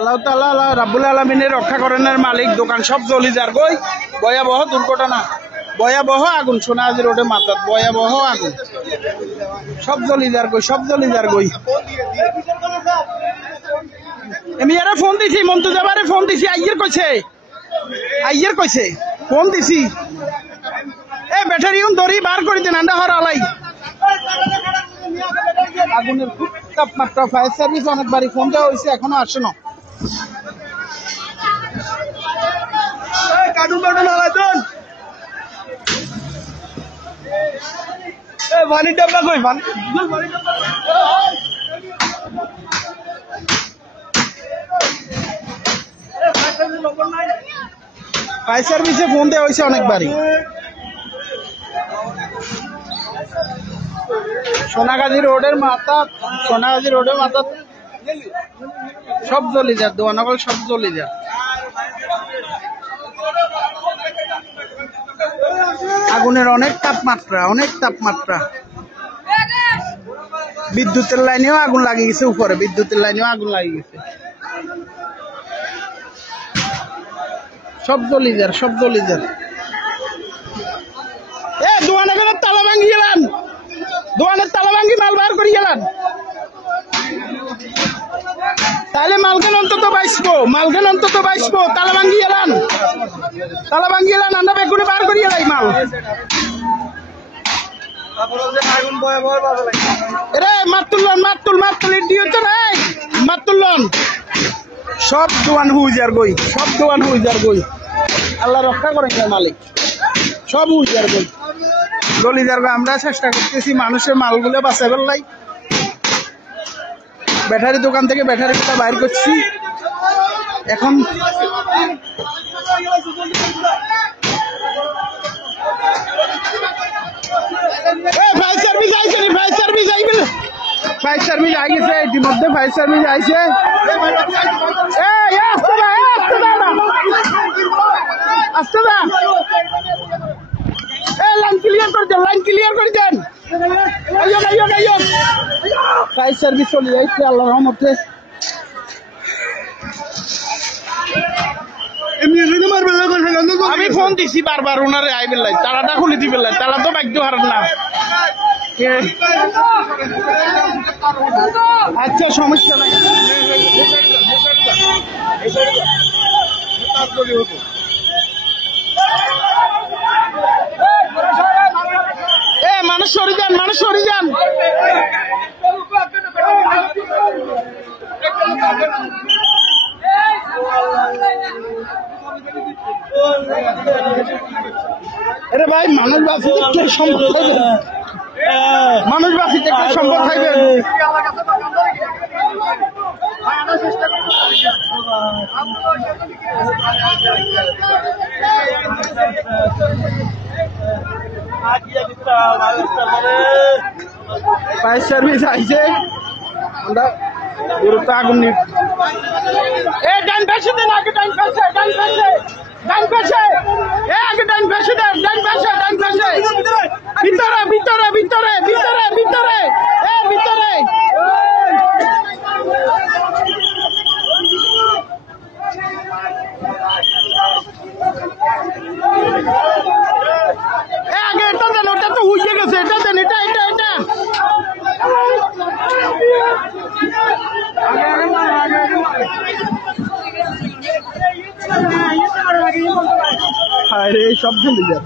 আল্লাহ তাআলা রাব্বুল আলামিনের রক্ষা করেনের মালিক দোকান সব জ্বলি যার গই ভয়াবহ দুর্ঘটনা ভয়াবহ আগুন সোনাগাজী রোডে মাথাত ভয়াবহ আগুন সব জ্বলি যার গই আমি এরা ফোন দিছি মন্তুজাবারে ফোন দিছি আইয়ের কইছে ফোন দিছি এ ব্যাটারি দড়ি বার করে দেন আন্ডা হরালাই আগুনের খুব তাপমাত্রা ফায়ার সার্ভিস অনেকবারই ফোন দেওয়া হয়েছে এখনো আসে না পানির ডাব্বা কই পানি ফায়ার সার্ভিসে ফোন দেওয়া হয়েছে অনেকবারই সোনাগাজী রোডের মাথা সব জ্বলি যায় দোয়ানগল সব জ্বলি যায় আগুনের অনেক তাপমাত্রা বিদ্যুতের লাইনেও আগুন লাগিয়ে গেছে উপরে সব জ্বলি যায় এ দোয়ানগলের তালা ভাঙ্গি গেলাম দোয়ানের তালা ভাঙ্গি মাল বার করে গেলাম তাহলে মালখান অন্তত বাইসবো তালা ভাঙ্গি গেলাম আমরা বেগুনে বার করিয়ে লাই মাল রে মাতুল্লন ইডিয়ত নাই মাতুল্লন সব দোয়ান হুইজার গই আল্লাহ রক্ষা করেন মালিক সব হুইজার গই গলি যার আমরা চেষ্টা করতেছি মানুষের মালগুলো বাঁচাবার লাই ব্যাটারি দোকান থেকে ব্যাটারিটা বাইর করছি এখন ফায়ার সার্ভিস আইছে ইতিমধ্যে আইছে লাইন ক্লিয়ার করে দেন ফায়ার সার্ভিস চলে যাইছে আল্লাহর রহমতে আমি ফোন দিছি বারবার ওনারে আইবেন লাই তালাটা খুলে দিবেন লাই তালা তো বাধ্য হারান না আচ্ছা সমস্যা নাই মানুষ সরে যান আরে ভাই মানুষ বাঁচিতে সম্পদ খাইবেন ফায়ার সার্ভিস আইছে আমরা গুরুত্ব আগুন ডান পাশে দেন আগে ডান পাশে আগে ডান পাশে ভিতরে আগে এটা দেন ওটা তো উইয়ে গেছে এটা দেন এটা আরে সব জ্বলে যায়